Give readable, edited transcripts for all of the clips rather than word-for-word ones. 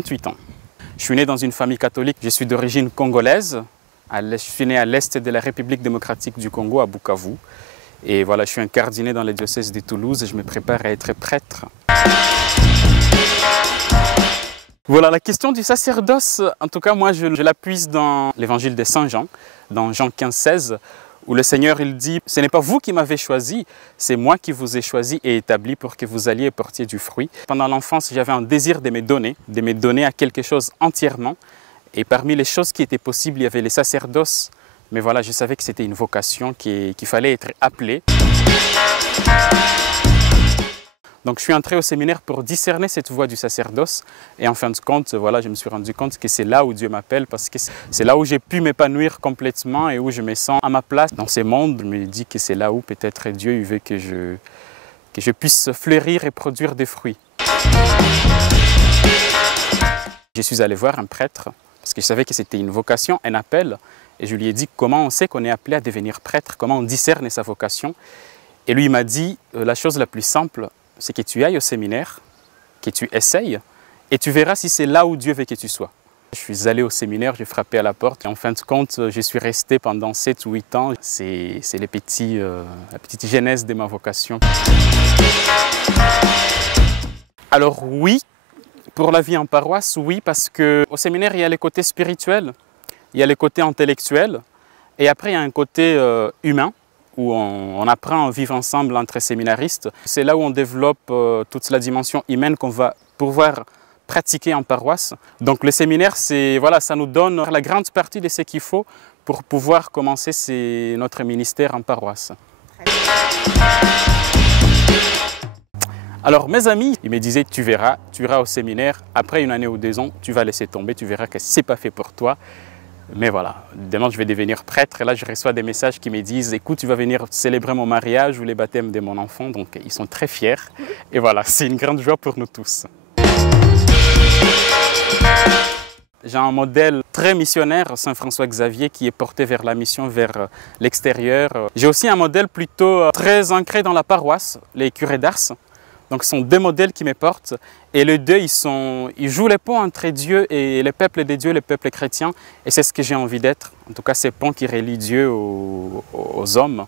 28 ans. Je suis né dans une famille catholique, je suis d'origine congolaise. Je suis né à l'est de la République démocratique du Congo, à Bukavu. Et voilà, je suis incardiné dans le diocèse de Toulouse et je me prépare à être prêtre. Voilà, la question du sacerdoce, en tout cas, moi, je la puise dans l'évangile de Saint Jean, dans Jean 15, 16, où le Seigneur, il dit « Ce n'est pas vous qui m'avez choisi, c'est moi qui vous ai choisi et établi pour que vous alliez et portiez du fruit. » Pendant l'enfance, j'avais un désir de me donner à quelque chose entièrement. Et parmi les choses qui étaient possibles, il y avait les sacerdoces. Mais voilà, je savais que c'était une vocation, qu'il fallait être appelé. Donc je suis entré au séminaire pour discerner cette voie du sacerdoce. Et en fin de compte, voilà, je me suis rendu compte que c'est là où Dieu m'appelle, parce que c'est là où j'ai pu m'épanouir complètement et où je me sens à ma place dans ce monde. Je me dis que c'est là où peut-être Dieu veut que je puisse fleurir et produire des fruits. Je suis allé voir un prêtre, parce que je savais que c'était une vocation, un appel. Et je lui ai dit comment on sait qu'on est appelé à devenir prêtre, comment on discerne sa vocation. Et lui, il m'a dit la chose la plus simple, c'est que tu ailles au séminaire, que tu essayes, et tu verras si c'est là où Dieu veut que tu sois. Je suis allé au séminaire, j'ai frappé à la porte, et en fin de compte, je suis resté pendant 7 ou 8 ans. C'est la petite genèse de ma vocation. Alors oui, pour la vie en paroisse, oui, parce qu'au séminaire, il y a les côtés spirituels, il y a les côtés intellectuels, et après, il y a un côté humain, où on apprend à vivre ensemble entre séminaristes. C'est là où on développe toute la dimension humaine qu'on va pouvoir pratiquer en paroisse. Donc le séminaire, voilà, ça nous donne la grande partie de ce qu'il faut pour pouvoir commencer notre ministère en paroisse. Alors mes amis, ils me disaient, tu verras, tu iras au séminaire, après 1 année ou 2 ans, tu vas laisser tomber, tu verras que ce n'est pas fait pour toi. Mais voilà, demain je vais devenir prêtre et là je reçois des messages qui me disent « Écoute, tu vas venir célébrer mon mariage ou les baptêmes de mon enfant ». Donc ils sont très fiers et voilà, c'est une grande joie pour nous tous. J'ai un modèle très missionnaire, Saint François Xavier, qui est porté vers la mission, vers l'extérieur. J'ai aussi un modèle plutôt très ancré dans la paroisse, les curés d'Ars. Donc ce sont 2 modèles qui me portent et les 2, ils jouent les ponts entre Dieu et le peuple de Dieu, le peuple chrétien. Et c'est ce que j'ai envie d'être. En tout cas, ces ponts qui relient Dieu aux hommes.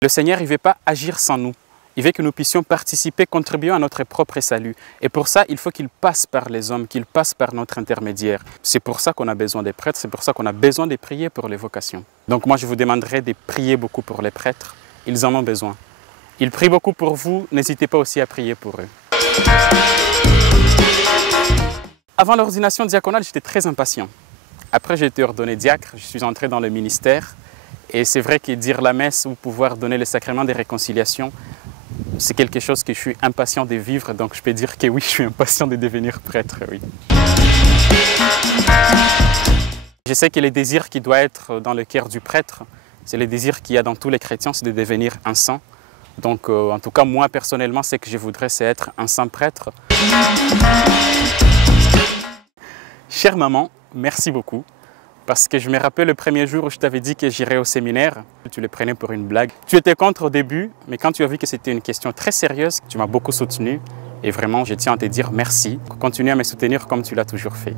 Le Seigneur, il ne veut pas agir sans nous. Il veut que nous puissions participer, contribuer à notre propre salut. Et pour ça, il faut qu'il passe par les hommes, qu'il passe par notre intermédiaire. C'est pour ça qu'on a besoin des prêtres, c'est pour ça qu'on a besoin de prier pour les vocations. Donc moi, je vous demanderai de prier beaucoup pour les prêtres. Ils en ont besoin. Ils prient beaucoup pour vous, n'hésitez pas aussi à prier pour eux. Avant l'ordination diaconale, j'étais très impatient. Après, j'ai été ordonné diacre, je suis entré dans le ministère. Et c'est vrai que dire la messe ou pouvoir donner le sacrement des réconciliations, c'est quelque chose que je suis impatient de vivre. Donc je peux dire que oui, je suis impatient de devenir prêtre, oui. Je sais que le désir qui doit être dans le cœur du prêtre, c'est le désir qu'il y a dans tous les chrétiens, c'est de devenir un saint. Donc, en tout cas, moi, personnellement, ce que je voudrais, c'est être un saint prêtre. Chère maman, merci beaucoup. Parce que je me rappelle le premier jour où je t'avais dit que j'irais au séminaire, tu le prenais pour une blague. Tu étais contre au début, mais quand tu as vu que c'était une question très sérieuse, tu m'as beaucoup soutenu. Et vraiment, je tiens à te dire merci. Continue à me soutenir comme tu l'as toujours fait.